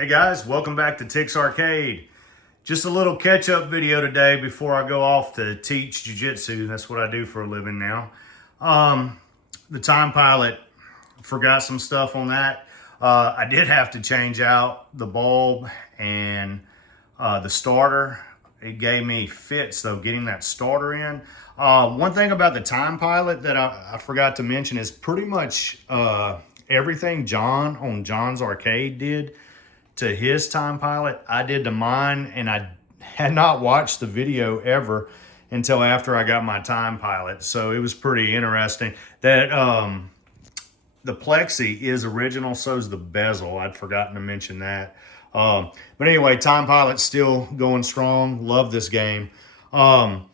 Hey guys, welcome back to Tix Arcade. Just a little catch-up video today before I go off to teach jiu-jitsu. That's what I do for a living now. The Time Pilot, forgot some stuff on that. I did have to change out the bulb and the starter. It gave me fits though, getting that starter in. One thing about the Time Pilot that I forgot to mention is pretty much everything John on John's Arcade did to his Time Pilot, I did to mine, and I had not watched the video ever until after I got my Time Pilot. So it was pretty interesting that the plexi is original, so is the bezel. I'd forgotten to mention that. But anyway, Time Pilot's still going strong. Love this game. And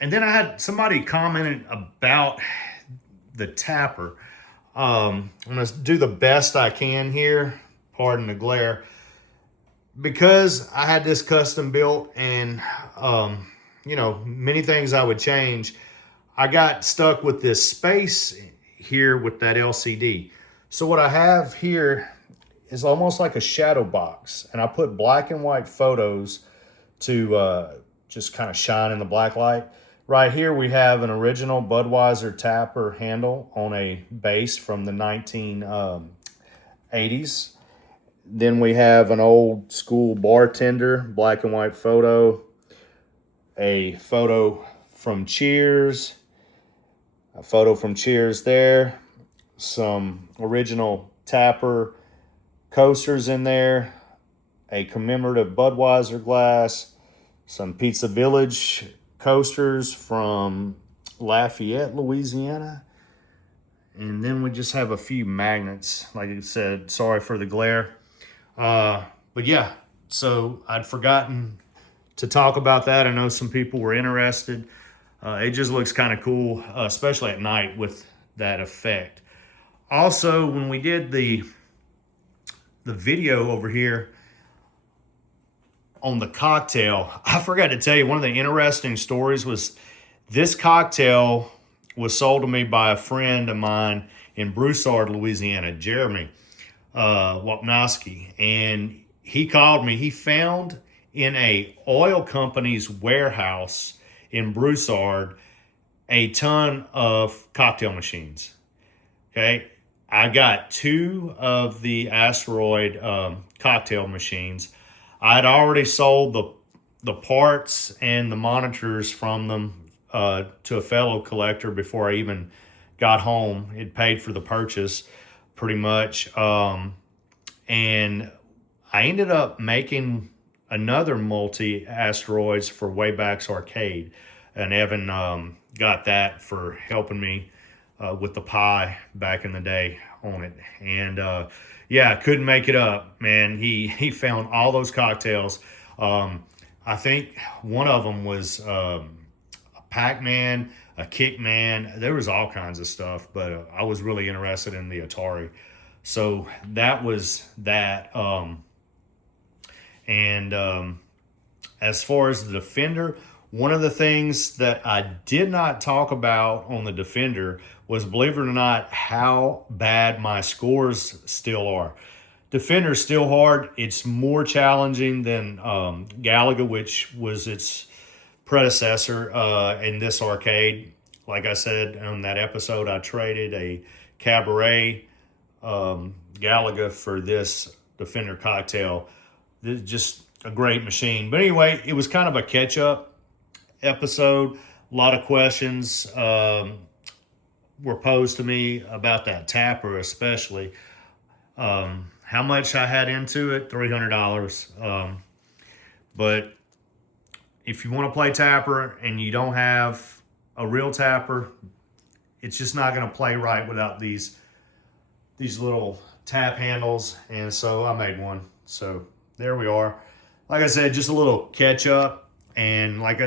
then I had somebody commented about the tapper. I'm going to do the best I can here. Pardon the glare. Because I had this custom built and, many things I would change, I got stuck with this space here with that LCD. So what I have here is almost like a shadow box, and I put black and white photos to just kind of shine in the black light. Right here we have an original Budweiser tapper handle on a base from the 1980s. Then we have an old school bartender, black and white photo, a photo from Cheers, a photo from Cheers there, some original tapper coasters in there, a commemorative Budweiser glass, some Pizza Village coasters from Lafayette, Louisiana. And then we just have a few magnets. Like I said, sorry for the glare. But yeah, so I'd forgotten to talk about that. I know some people were interested. It just looks kind of cool, especially at night with that effect. Also, when we did the video over here on the cocktail, I forgot to tell you, one of the interesting stories was this cocktail was sold to me by a friend of mine in Broussard, Louisiana, Jeremy Wapnowski, and he called me. He found in a oil company's warehouse in Broussard a ton of cocktail machines. Okay, I got 2 of the Asteroid cocktail machines. I had already sold the parts and the monitors from them to a fellow collector before I even got home. It paid for the purchase pretty much. And I ended up making another multi-asteroids for Waybacks Arcade. And Evan got that for helping me with the pie back in the day on it. And yeah, couldn't make it up, man. He found all those cocktails. I think one of them was a Pac-Man, a Kickman. There was all kinds of stuff, but I was really interested in the Atari. So that was that. As far as the Defender, one of the things that I did not talk about on the Defender was, believe it or not, how bad my scores still are. Defender's still hard. It's more challenging than Galaga, which was its predecessor in this arcade. Like I said on that episode, I traded a Cabaret Galaga for this Defender cocktail. This is just a great machine. But anyway, it was kind of a catch-up episode. A lot of questions were posed to me about that tapper, especially. How much I had into it, $300. But if you want to play tapper and you don't have a real tapper, it's just not going to play right without these little tap handles. And so I made one. So there we are. Like I said, just a little catch up. And like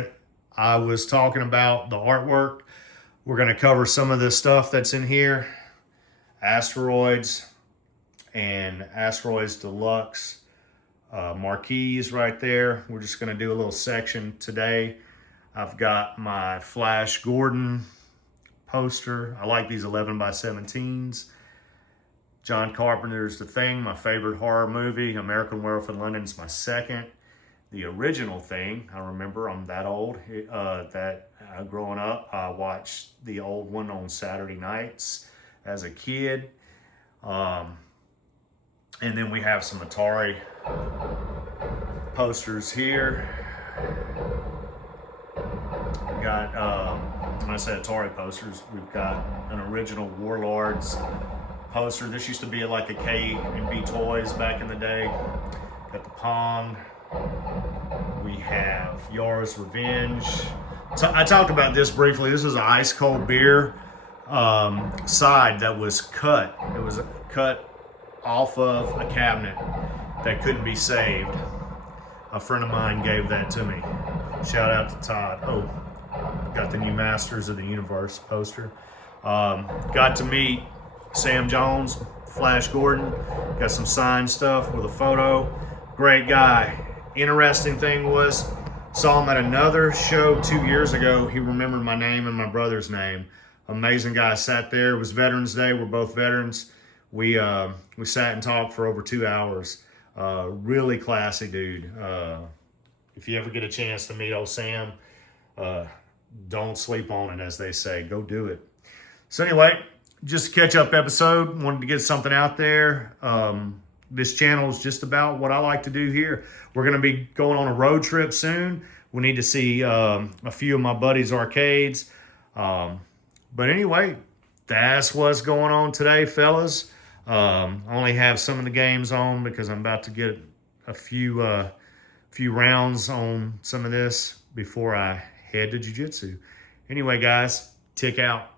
I was talking about the artwork, we're going to cover some of the stuff that's in here. Asteroids and Asteroids Deluxe marquees right there. We're just going to do a little section today. I've got my Flash Gordon poster. I like these 11x17s. John Carpenter's The Thing, my favorite horror movie. American Werewolf in London is my second. The original Thing, I remember, I'm that old, growing up, I watched the old one on Saturday nights as a kid. And then we have some Atari posters here. We got, when I say Atari posters, we've got an original Warlords poster. This used to be like a K&B Toys back in the day. Got the Pong. We have Yara's Revenge. So I talked about this briefly. This is an ice cold beer side that was cut. It was cut off of a cabinet that couldn't be saved. A friend of mine gave that to me. Shout out to Todd. Oh, got the new Masters of the Universe poster. Got to meet Sam Jones, Flash Gordon. Got some signed stuff with a photo. Great guy. Interesting thing was, saw him at another show 2 years ago. He remembered my name and my brother's name. Amazing guy. Sat there. It was Veterans Day. We're both veterans. We sat and talked for over 2 hours. Really classy dude. If you ever get a chance to meet old Sam, don't sleep on it, as they say. Go do it. So anyway, just a catch-up episode. Wanted to get something out there. This channel is just about what I like to do here. We're going to be going on a road trip soon. We need to see a few of my buddies' arcades. But anyway, that's what's going on today, fellas. I only have some of the games on because I'm about to get a few rounds on some of this before I head to jiu-jitsu. Anyway, guys, tick out.